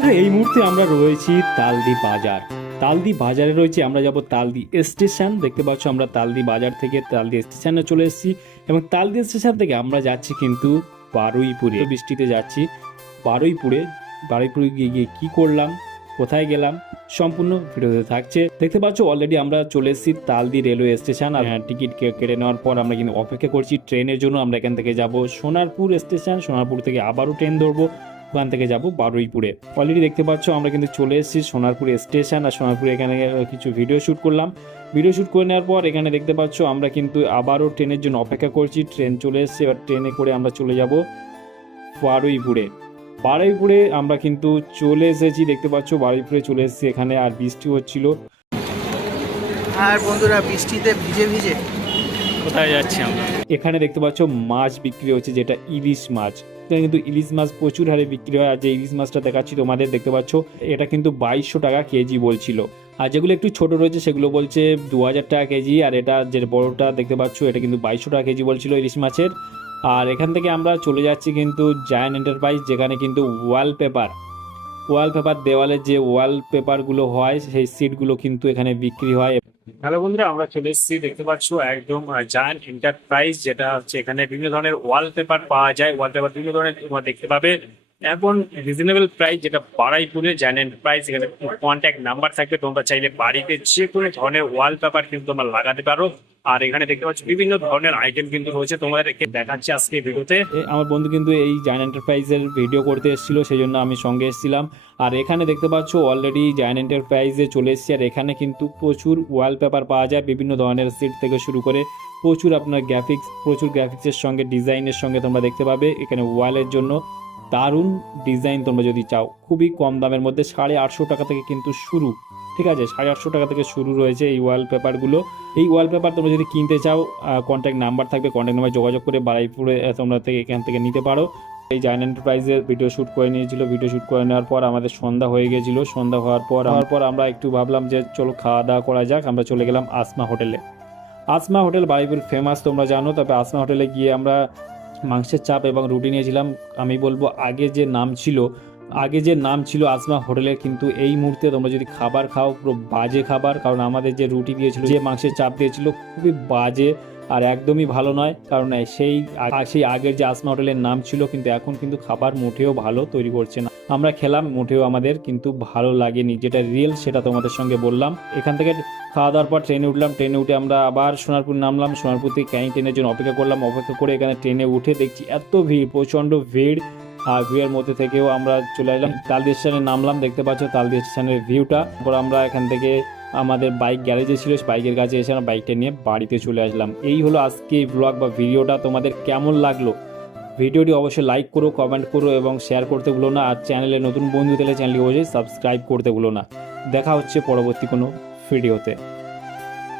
এই মুহূর্তে আমরা রয়েছি তালদি বাজার। তালদি বাজারে রয়েছে, আমরা যাব তালদি স্টেশন। দেখতে পাচ্ছ আমরা তালদি বাজার থেকে তালদি স্টেশনে চলে এসেছি এবং তালদি স্টেশন থেকে আমরা যাচ্ছি কিন্তু বারুইপুরে। বৃষ্টিতে যাচ্ছি বারুইপুরে। বারুইপুরে গিয়ে গিয়ে কী করলাম, কোথায় গেলাম, সম্পূর্ণ ভিডিওতে থাকছে। দেখতে পাচ্ছ অলরেডি আমরা চলে এসেছি তালদি রেলওয়ে স্টেশন। আর টিকিট কেটে নেওয়ার পর আমরা কিন্তু অপেক্ষা করছি ট্রেনের জন্য। আমরা এখান থেকে যাব সোনারপুর স্টেশন, সোনারপুর থেকে আবারও ট্রেন ধরবো, ওখান থেকে যাব বারুইপুরে। অলরেডি দেখতে পাচ্ছ আমরা কিন্তু চলে এসেছি সোনারপুর স্টেশন। আর সোনারপুরে এখানে কিছু ভিডিও শ্যুট করলাম। ভিডিও শ্যুট করে নেওয়ার পর এখানে দেখতে পাচ্ছ আমরা কিন্তু আবারও ট্রেনের জন্য অপেক্ষা করছি। ট্রেন চলে এসেছে, এবার ট্রেনে করে আমরা চলে যাব বারুইপুরে। বারুইপুরে আমরা কিন্তু চলে এসেছি, দেখতে পাচ্ছ বারুইপুরে চলে এসেছি। এখানে আর বৃষ্টি হচ্ছিল। আর বন্ধুরা বৃষ্টিতে ভিজে ভিজে কোথায় যাচ্ছি আমরা? এখানে দেখতে পাচ্ছ মাছ বিক্রি হচ্ছে, যেটা ইলিশ মাছ। এখানে কিন্তু ইলিশ মাছ প্রচুর হারে বিক্রি হয়। আর যে ইলিশ মাছটা দেখাচ্ছি তোমাদের, দেখতে পাচ্ছ এটা কিন্তু 2200 টাকা কেজি বলছিল। আর যেগুলো একটু ছোট রয়েছে সেগুলো বলছে 2000 টাকা কেজি। আর এটা যে বড়টা দেখতে পাচ্ছ এটা কিন্তু 2200 টাকা কেজি বলছিল ইলিশ মাছের। আর এখান থেকে আমরা চলে যাচ্ছি কিন্তু জায়ান্ট এন্টারপ্রাইজ, যেখানে কিন্তু ওয়ালপেপার দেওয়ালে যে ওয়ালপেপারগুলো হয় সেই সিটগুলো কিন্তু এখানে বিক্রি হয়। হ্যালো বন্ধুরা, আমরা চলে এসেছি, দেখতে পাচ্ছ একদম জায়ান্ট এন্টারপ্রাইজ, যেটা হচ্ছে এখানে বিভিন্ন ধরনের ওয়ালপেপার পাওয়া যায়। ওয়ালপেপার বিভিন্ন ধরনের তোমরা দেখতে পাবে এখন রিজনেবল প্রাইস, যেটা বারুইপুরে জায়ান্ট এন্টারপ্রাইজ। এখানে কন্ট্যাক্ট নাম্বার থাকবে, তোমরা চাইলে বাড়িতে যে কোনো ধরনের ওয়ালপেপার কিন্তু তোমরা লাগাতে পারো। আর এখানে দেখতে পাচ্ছ বিভিন্ন ধরনের আইটেম কিন্তু রয়েছে, তোমাদেরকে দেখাচ্ছি আজকে ভিডিওতে। আমার বন্ধু কিন্তু এই জায়ান্ট এন্টারপ্রাইজের ভিডিও করতে এসেছিল, সেই জন্য আমি সঙ্গে এসেছিলাম। আর এখানে দেখতে পাচ্ছ অলরেডি জায়ান্ট এন্টারপ্রাইজে চলে এসেছি। আর এখানে কিন্তু প্রচুর ওয়ালপেপার পাওয়া যায়, বিভিন্ন ধরনের সিট থেকে শুরু করে প্রচুর আপনার প্রচুর গ্রাফিক্সের সঙ্গে ডিজাইনের সঙ্গে তোমরা দেখতে পাবে। এখানে ওয়ালের জন্য দারুণ ডিজাইন তোমরা যদি চাও, খুবই কম দামের মধ্যে 850 টাকা থেকে কিন্তু শুরু। ঠিক আছে, 850 টাকা থেকে শুরু রয়েছে এই ওয়ালপেপারগুলো। এই ওয়ালপেপার তোমরা যদি কিনতে চাও, কন্ট্যাক্ট নাম্বার থাকবে, কন্ট্যাক্ট নাম্বার যোগাযোগ করে বারুইপুরে তোমরা এখান থেকে নিতে পারো। এই জায়ান্ট এন্টারপ্রাইজের ভিডিও শ্যুট করে নিয়েছিল। ভিডিও শ্যুট করে নেওয়ার পর আমাদের সন্ধ্যা হয়ে গেছিলো। সন্ধ্যা হওয়ার পর আমরা একটু ভাবলাম যে চলো খাওয়া দাওয়া করা যাক। আমরা চলে গেলাম আসমা হোটেলে। আসমা হোটেল বারুইপুর ফেমাস তোমরা জানো। তবে আসমা হোটেলে গিয়ে আমরা মাংসের চাপ এবং রুটি নিয়েছিলাম। আমি বলবো আগে যে নাম ছিল আসমা হোটেলের, কিন্তু এই মুহূর্তে তোমরা যদি খাবার খাও পুরো বাজে খাবার। কারণ আমাদের যে রুটি দিয়েছিল, যে মাংসের চাপ দিয়েছিল, খুবই বাজে আর একদমই ভালো নয়। কারণ সেই আগের যে আসমা হোটেলের নাম ছিল, কিন্তু এখন কিন্তু খাবার মোটেও ভালো তৈরি করছে না। আমরা খেলাম, মোটেও আমাদের কিন্তু ভালো লাগেনি। যেটা রিয়েল সেটা তোমাদের সঙ্গে বললাম। এখান থেকে খাওয়া দাওয়ার পর ট্রেনে উঠলাম। ট্রেনে উঠে আমরা আবার সোনারপুর নামলাম। সোনারপুর থেকে ক্যানিং ট্রেনের জন্য অপেক্ষা করলাম। অপেক্ষা করে এখানে ট্রেনে উঠে দেখছি এত ভিড়, প্রচণ্ড ভিড়। আর ভিড়ের মধ্যে থেকেও আমরা চলে এলাম তালদি স্টেশনে নামলাম। দেখতে পাচ্ছ তালদি স্টেশনের ভিউটা। তারপর আমরা এখান থেকে আমাদের বাইক গ্যারেজে ছিল, বাইকের কাছে এসে আমরা বাইকটা নিয়ে বাড়িতে চলে আসলাম। এই হলো আজকে ব্লগ বা ভিডিওটা। তোমাদের কেমন লাগলো ভিডিওটি অবশ্যই লাইক করো, কমেন্ট করো এবং শেয়ার করতে ভুলো না। আর চ্যানেলে নতুন বন্ধু তাহলে চ্যানেলটি অবশ্যই সাবস্ক্রাইব করতে ভুলো না। দেখা হচ্ছে পরবর্তী কোনো ভিডিওতে।